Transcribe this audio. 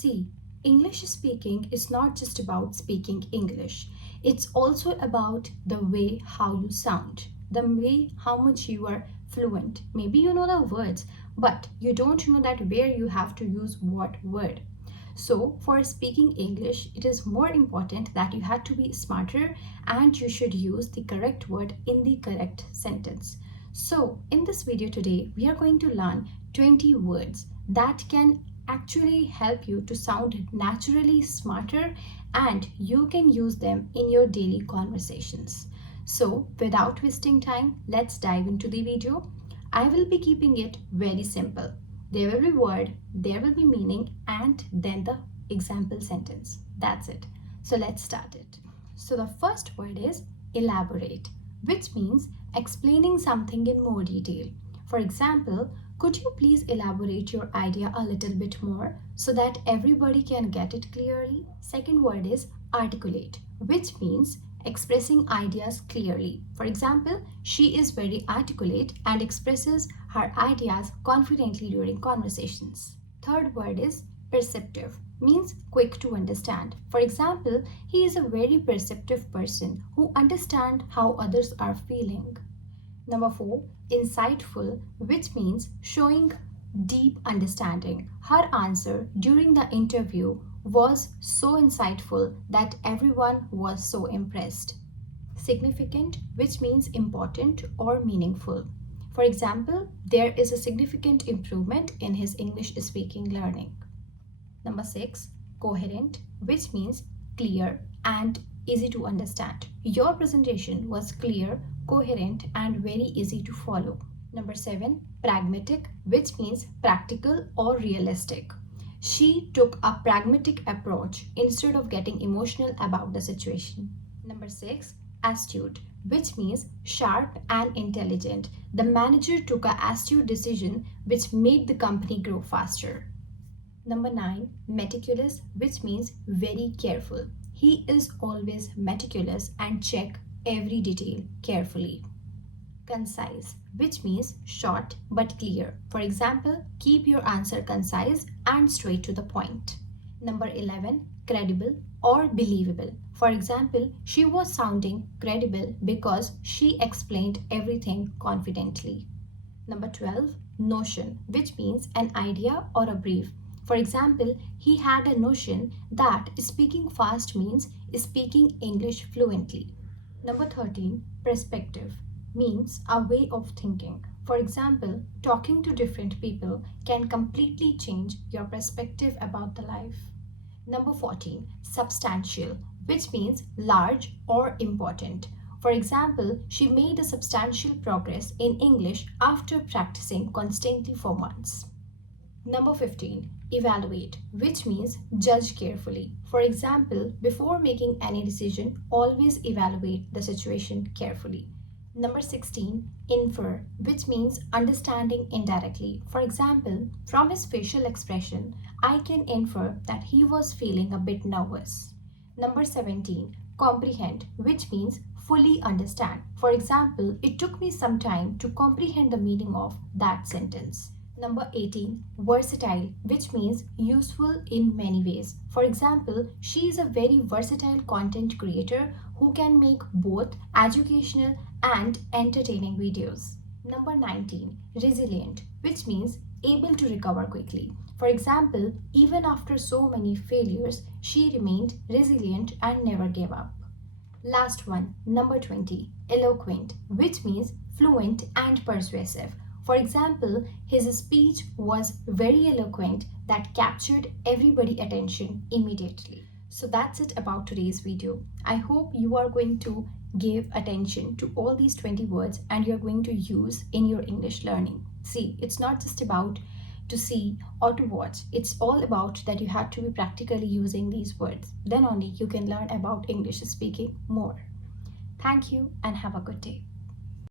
See, English speaking is not just about speaking English. It's also about the way how you sound, the way how much you are fluent. Maybe you know the words, but you don't know that where you have to use what word. So, for speaking English, it is more important that you have to be smarter and you should use the correct word in the correct sentence. So, in this video today, we are going to learn 20 words that can actually help you to sound naturally smarter and you can use them in your daily conversations. So, without wasting time, let's dive into the video. I will be keeping it very simple. There will be word, there will be meaning, and then the example sentence. That's it. So let's start it. So the first word is elaborate, which means explaining something in more detail. For example, could you please elaborate your idea a little bit more so that everybody can get it clearly? Second word is articulate, which means expressing ideas clearly. For example, she is very articulate and expresses her ideas confidently during conversations. Third word is perceptive, means quick to understand. For example, he is a very perceptive person who understands how others are feeling. Number 4, insightful, which means showing deep understanding. Her answer during the interview was so insightful that everyone was so impressed. Significant, which means important or meaningful. For example, there is a significant improvement in his English speaking learning. Number 6, coherent, which means clear and easy to understand. Your presentation was clear, coherent, and very easy to follow. Number 7, pragmatic, which means practical or realistic. She took a pragmatic approach instead of getting emotional about the situation. Number 6, astute, which means sharp and intelligent. The manager took an astute decision which made the company grow faster. Number 9, meticulous, which means very careful. He is always meticulous and check every detail carefully. Concise, which means short but clear. For example, keep your answer concise and straight to the point. Number 11, credible or believable. For example, she was sounding credible because she explained everything confidently. Number 12, notion, which means an idea or a brief. For example, he had a notion that speaking fast means speaking English fluently. Number 13, perspective, means a way of thinking. For example, talking to different people can completely change your perspective about the life. Number 14, substantial, which means large or important. For example, she made a substantial progress in English after practicing constantly for months. Number 15, evaluate, which means judge carefully. For example, before making any decision, always evaluate the situation carefully. Number 16, infer, which means understanding indirectly. For example, from his facial expression, I can infer that he was feeling a bit nervous. Number 17, comprehend, which means fully understand. For example, it took me some time to comprehend the meaning of that sentence. Number 18, versatile, which means useful in many ways. For example, she is a very versatile content creator who can make both educational and entertaining videos. Number 19, resilient, which means able to recover quickly. For example, even after so many failures, she remained resilient and never gave up. Last one, number 20, eloquent, which means fluent and persuasive. For example, his speech was very eloquent that captured everybody's attention immediately. So that's it about today's video. I hope you are going to give attention to all these 20 words and you're going to use in your English learning. See, it's not just about to see or to watch. It's all about that you have to be practically using these words. Then only you can learn about English speaking more. Thank you and have a good day.